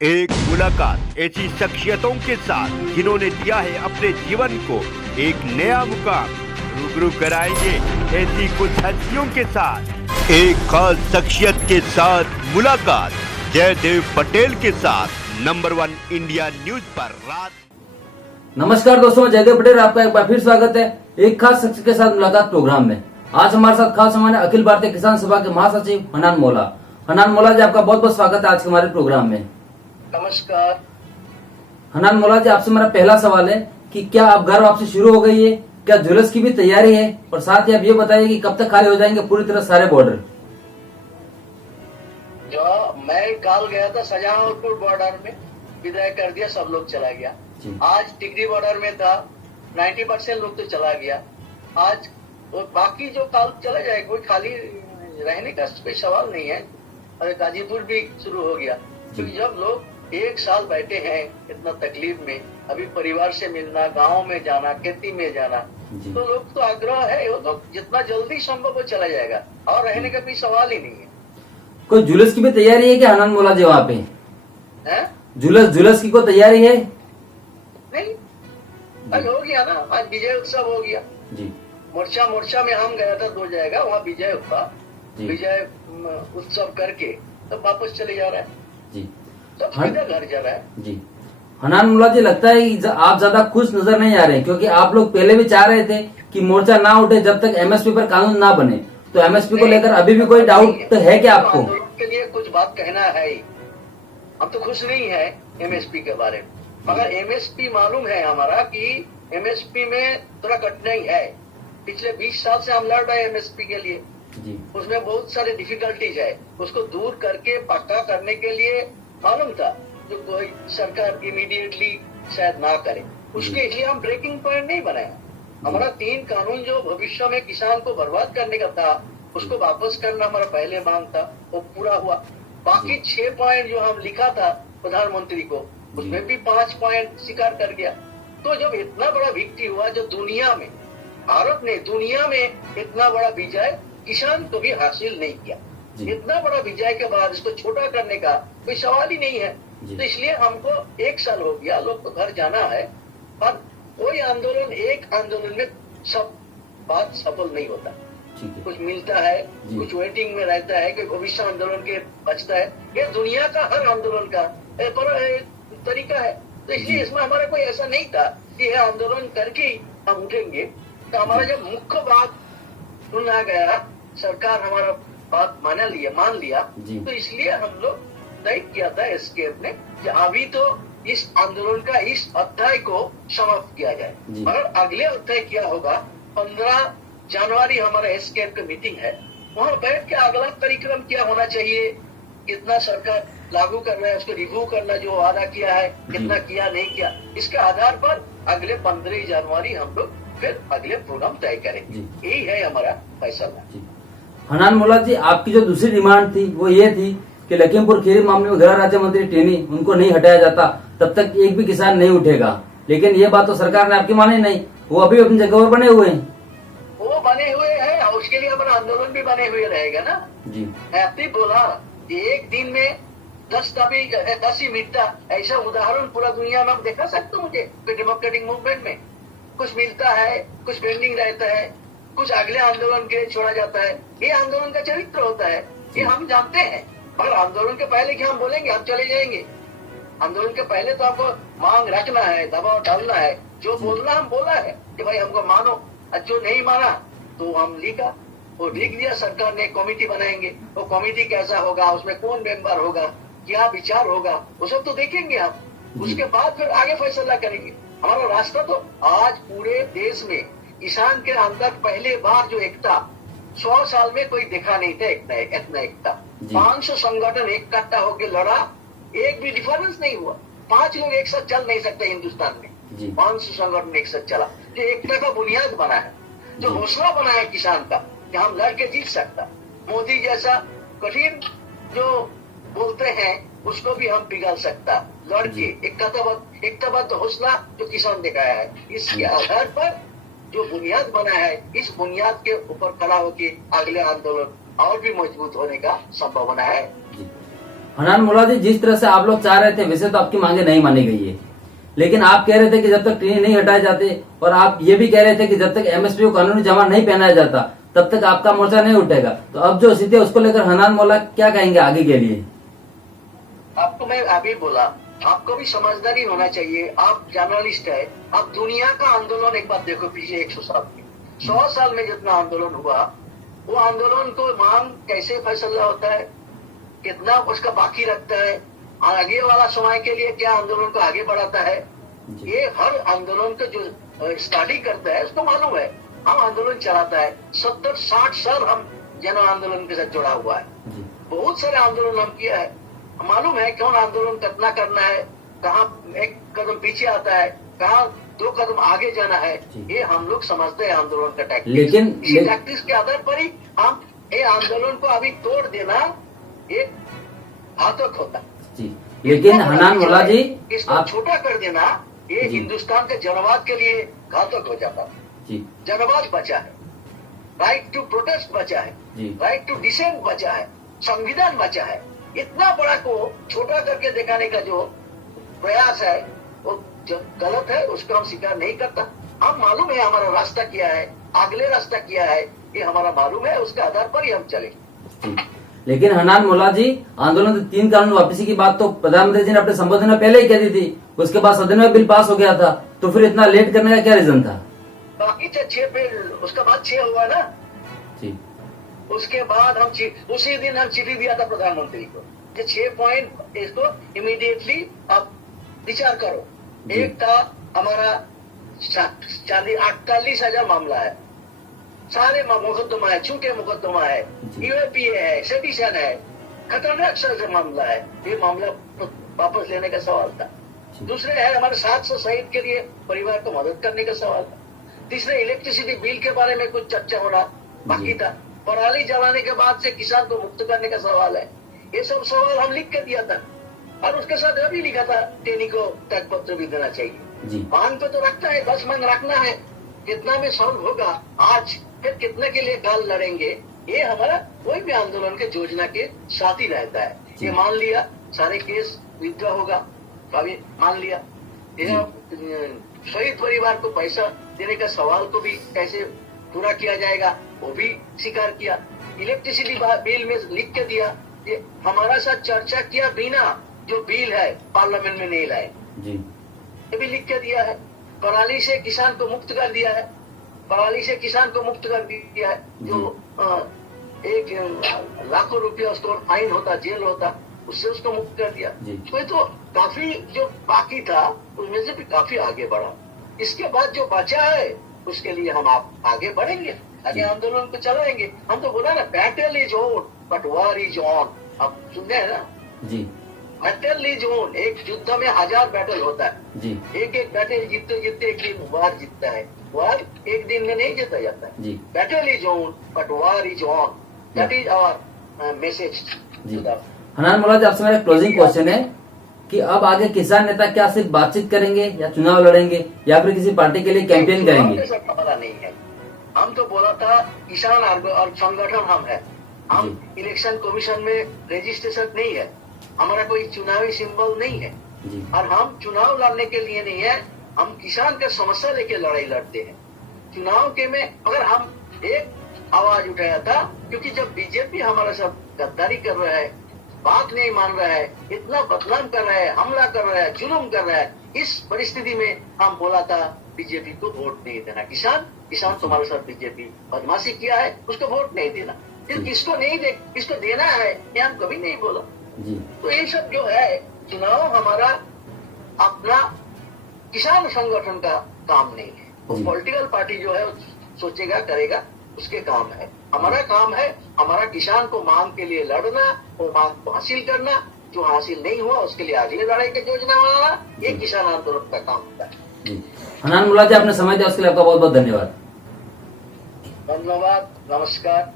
एक मुलाकात ऐसी शख्सियतों के साथ जिन्होंने दिया है अपने जीवन को एक नया मुकाम। रूबरू कराएंगे ऐसी कुछ हस्तियों के साथ एक खास शख्सियत के साथ मुलाकात। जयदेव पटेल के साथ नंबर 1 इंडिया न्यूज पर रात। नमस्कार दोस्तों, मैं जयदेव पटेल, आपका एक बार फिर स्वागत है एक खास शख्स के साथ मुलाकात प्रोग्राम में। आज हमारे साथ खास मेहमान है अखिल भारतीय किसान सभा के महासचिव हनान मौला। हनान मौला जी, आपका बहुत बहुत स्वागत है आज के हमारे प्रोग्राम में। नमस्कार। हनान मौला जी, आपसे मेरा पहला सवाल है कि क्या अब घर वापसी शुरू हो गई है? क्या जुलूस की भी तैयारी है? और साथ ही आप ये बताइए कि कब तक खाली हो जाएंगे पूरी तरह सारे बॉर्डर? जो मैं कल गया था शाहजहांपुर बॉर्डर में, विदाई कर दिया, सब लोग चला गया। आज टिकरी बॉर्डर में था, 90% लोग तो चला गया आज। और बाकी जो कल चला जाए, कोई खाली रहने का कोई सवाल नहीं है। और गाजीपुर भी शुरू हो गया, क्योंकि जब लोग एक साल बैठे हैं इतना तकलीफ में, अभी परिवार से मिलना, गाँव में जाना, खेती में जाना, तो लोग तो आग्रह है वो तो जितना जल्दी संभव वो चला जाएगा और रहने का भी सवाल ही नहीं है। कोई जुलूस की भी तैयारी है क्या हनान मौला जी वहाँ पे? जुलूस की कोई तैयारी है? नहीं, आज हो गया ना, आज विजय उत्सव हो गया जी। मोर्चा में हम गया था 2 जगह, वहाँ विजय हुआ, विजय उत्सव करके तब वापस चले जा रहा है जी। सब सीधा घर जा रहा है जी। हनान मौला जी, लगता है कि आप ज्यादा खुश नजर नहीं आ रहे, क्योंकि आप लोग पहले भी चाह रहे थे कि मोर्चा ना उठे जब तक एमएसपी पर कानून ना बने। तो एमएसपी को लेकर अभी भी कोई डाउट है क्या आपको? आंदोलन के लिए कुछ बात कहना है ही। हम तो खुश नहीं है एमएसपी के बारे में, मगर एमएसपी मालूम है हमारा कि एमएसपी में थोड़ा कठिनाई है। पिछले 20 साल से हम लड़ रहे हैं एमएसपी के लिए जी। उसमें बहुत सारे डिफिकल्टीज है, उसको दूर करके पक्का करने के लिए मालूम था जो कोई सरकार इमीडिएटली शायद ना करे, उसके लिए हम ब्रेकिंग पॉइंट नहीं बनाया। हमारा 3 कानून जो भविष्य में किसान को बर्बाद करने का था, उसको वापस करना हमारा पहले मांग था, वो पूरा हुआ। बाकी 6 पॉइंट जो हम लिखा था प्रधानमंत्री को, उसमें भी 5 पॉइंट स्वीकार कर गया। तो जब इतना बड़ा विक्ट्री हुआ, जो दुनिया में, भारत ने दुनिया में इतना बड़ा विजय किसान को भी हासिल नहीं किया, इतना बड़ा विजय के बाद इसको छोटा करने का कोई सवाल ही नहीं है। तो इसलिए हमको 1 साल हो गया, लोग को घर जाना है, पर कोई आंदोलन, एक आंदोलन में सब बात सफल नहीं होता। कुछ मिलता है, कुछ वेटिंग में रहता है, कोई भविष्य आंदोलन के बचता है। ये दुनिया का हर आंदोलन का तरीका है। तो इसलिए इसमें हमारा कोई ऐसा नहीं था कि यह आंदोलन करके हम उठेंगे। तो हमारा जब मुख्य बात सुना गया, सरकार हमारा बात मान लिया, तो इसलिए हम लोग तय किया था एसकेएफ ने कि अभी तो इस आंदोलन का इस अध्याय को समाप्त किया जाए, मगर अगले अध्याय क्या होगा, 15 जनवरी हमारा एसकेएफ की मीटिंग है, वहाँ बैठ के अगला कार्यक्रम क्या होना चाहिए, कितना सरकार लागू कर रहा है, उसको रिव्यू करना, जो वादा किया है कितना किया नहीं किया, इसके आधार पर अगले 15 जनवरी हम लोग फिर अगले प्रोग्राम तय करेंगे। यही है हमारा फैसला। हनान मौला जी, आपकी जो दूसरी डिमांड थी वो ये थी कि लखीमपुर खीरी मामले में गृह राज्य मंत्री टेनी, उनको नहीं हटाया जाता तब तक एक भी किसान नहीं उठेगा। लेकिन ये बात तो सरकार ने आपकी मानी नहीं, वो अभी अपनी जगह पर बने हुए हैं। वो बने हुए हैं, उसके लिए हमारा आंदोलन भी बने हुए रहेगा ना जी। आपने बोला एक दिन में 10 ही मिटता, ऐसा उदाहरण पूरा दुनिया में हम देखा सकते हो मुझे? डेमोक्रेटिक मूवमेंट में कुछ मिलता है, कुछ पेंडिंग रहता है, कुछ अगले आंदोलन के लिए छोड़ा जाता है। ये आंदोलन का चरित्र होता है, ये हम जानते हैं। मगर आंदोलन के पहले क्या हम बोलेंगे हम चले जाएंगे? आंदोलन के पहले तो हमको मांग रखना है, दबाव डालना है, जो बोलना हम बोला है कि भाई हमको मानो, और जो नहीं माना तो हम लिखा, वो लिख दिया, सरकार ने कमेटी बनाएंगे, वो कमेटी कैसा होगा, उसमें कौन मेंबर होगा, क्या विचार होगा, वो सब तो देखेंगे हम। उसके बाद फिर आगे फैसला करेंगे। हमारा रास्ता तो आज पूरे देश में किसान के अंदर पहले बार जो एकता 100 साल में कोई देखा नहीं था, इतना एकता। 500 संगठन इकट्ठा होकर लड़ा, एक भी डिफरेंस नहीं हुआ। 5 लोग एक साथ चल नहीं सकते हिंदुस्तान में, 500 संगठन एक साथ चला, जो एकता का बुनियाद बना है, जो हौसला बना है किसान का कि हम लड़के जीत सकता। मोदी जैसा कठिन जो बोलते हैं उसको भी हम पिघल सकता, लड़के एकताबद्ध हौसला जो किसान दिखाया है, इसके आधार पर जो बुनियाद बना है, इस बुनियाद के ऊपर खड़ा होकर अगले आंदोलन और भी मजबूत होने का संभावना है। हनान मुल्ला जी, जिस तरह से आप लोग चाह रहे थे वैसे तो आपकी मांगे नहीं मानी गई है, लेकिन आप कह रहे थे कि जब तक टेनी नहीं हटाए जाते, और आप ये भी कह रहे थे कि जब तक एमएसपी को कानूनी जमा नहीं पहनाया जाता तब तक आपका मोर्चा नहीं उठेगा। तो अब जो स्थिति है उसको लेकर हनान मुल्ला क्या कहेंगे आगे के लिए? आपको मैं अभी बोला, आपको भी समझदारी होना चाहिए। आप जर्नलिस्ट है, आप दुनिया का आंदोलन एक बार देखो पिछले 100 साल में, 100 साल में जितना आंदोलन हुआ, वो आंदोलन को मांग कैसे फैसला होता है, कितना उसका बाकी रखता है, आगे वाला समय के लिए क्या आंदोलन को आगे बढ़ाता है, ये हर आंदोलन को जो स्टडी करता है उसको मालूम है। हम आंदोलन चलाता है, 70-60 साल हम जन आंदोलन के साथ जुड़ा हुआ है, बहुत सारे आंदोलन हम किया है, मालूम है कौन आंदोलन कितना करना है, कहाँ एक कदम पीछे आता है, कहाँ 2 कदम आगे जाना है, ये हम लोग समझते हैं आंदोलन का टैक्टिक्स। लेकिन इसी टैक्टिक्स के आधार पर ही हम ये आंदोलन को अभी तोड़ देना ये घातक होता। लेकिन हनान मुल्ला जी, इसको आप छोटा कर देना ये हिंदुस्तान के जनवाद के लिए घातक हो जाता। जनवाद बचा है, राइट टू प्रोटेस्ट बचा है, राइट टू डिसेंट बचा है, संविधान बचा है। इतना बड़ा को छोटा करके दिखाने का जो प्रयास है वो जो गलत है, उसको हम स्वीकार नहीं करता। हम मालूम है हमारा रास्ता क्या है, अगले रास्ता क्या है, ये हमारा मालूम है, उसके आधार पर ही हम चले। लेकिन हनान मुल्ला जी, आंदोलन से 3 कानून वापसी की बात तो प्रधानमंत्री जी ने अपने संबोधन में पहले ही कह दी थी, उसके बाद सदन में बिल पास हो गया था, तो फिर इतना लेट करने का क्या रीजन था? बाकी 6 बिल, उसके बाद 6 हुआ ना जी। उसके बाद हम उसी दिन हम चिट्ठी दिया था प्रधानमंत्री को कि 6 पॉइंट इसको इमीडिएटली आप विचार करो। एक था हमारा 48,000 मामला है, सारे मुकदमा है, छूटे मुकदमा है, यूएपीए है, सेडिशन है, खतरनाक से मामला है, ये मामला वापस लेने का सवाल था। दूसरे है हमारे 700 शहीद के लिए परिवार को मदद करने का सवाल था। तीसरे इलेक्ट्रिसिटी बिल के बारे में कुछ चर्चा होना बाकी था। पराली जलाने के बाद से किसान को मुक्त करने का सवाल है। ये सब सवाल हम लिख के दिया था, और उसके साथ यह भी लिखा था टेनी को त्याग पत्र भी देना चाहिए। मांग पे तो रखना है, बस मांग रखना है, कितना में सॉल्व होगा आज, फिर कितने के लिए काल लड़ेंगे, ये हमारा कोई भी आंदोलन के योजना के साथ ही रहता है। ये मान लिया सारे केस विड्रॉ होगा, अभी मान लिया शहीद परिवार को पैसा देने का सवाल को भी कैसे पूरा किया जाएगा वो भी स्वीकार किया। इलेक्ट्रिसिटी बिल में लिख के दिया कि हमारा साथ चर्चा किया बिना जो बिल है पार्लियामेंट में नहीं लाए, ये भी लिख के दिया है। पराली से किसान को मुक्त कर दिया है, पराली से किसान को मुक्त कर दिया है। जो 1 लाखों रुपया उसको फाइन होता, जेल होता, उससे उसको मुक्त कर दिया। तो काफी जो बाकी था उसमें से भी काफी आगे बढ़ा। इसके बाद जो बचा है उसके लिए हम आप आगे बढ़ेंगे, आगे आंदोलन को चलाएंगे। हम तो बोला ना battle is on but war is on. आप सुनते हैं ना जी, बैटल इज ऑन। एक युद्ध में 1000 बैटल होता है जी, एक बैटल जीतते जीतते एक दिन वार जीतता है। वार एक दिन में नहीं जीता जाता है। Battle is on but war is on, that is our message. Hanan Mulla ji, आपसे मेरा क्लोजिंग क्वेश्चन है कि अब आगे किसान नेता क्या सिर्फ बातचीत करेंगे या चुनाव लड़ेंगे या फिर किसी पार्टी के लिए कैंपेन करेंगे? पता नहीं है। हम तो बोला था किसान और संगठन हम है, हम इलेक्शन कमीशन में रजिस्ट्रेशन नहीं है, हमारा कोई चुनावी सिंबल नहीं है, और हम चुनाव लड़ने के लिए नहीं है, हम किसान का समस्या लेके लड़ाई लड़ते हैं। चुनाव के में अगर हम एक आवाज उठाया था, क्योंकि जब बीजेपी हमारे साथ गद्दारी कर रहा है, बात नहीं मान रहा है, इतना बदनाम कर रहा है, हमला कर रहा है, जुल्म कर रहा है, इस परिस्थिति में हम बोला था बीजेपी को वोट नहीं देना। किसान तुम्हारे साथ बीजेपी बदमाशी किया है, उसको वोट नहीं देना। फिर किसको नहीं दे, किसको देना है, ये हम कभी नहीं बोला। तो ये सब जो है चुनाव हमारा अपना किसान संगठन का काम नहीं है, वो पॉलिटिकल पार्टी जो है सोचेगा करेगा, उसके काम है। हमारा काम है हमारा किसान को मांग के लिए लड़ना, वो मांग को हासिल करना, जो हासिल नहीं हुआ उसके लिए अगले लड़ाई की योजना बनाना, ये किसान आंदोलन का काम होता है। हनान मुल्ला जी, आपने समय दिया उसके लिए आपका बहुत बहुत धन्यवाद। धन्यवाद, नमस्कार।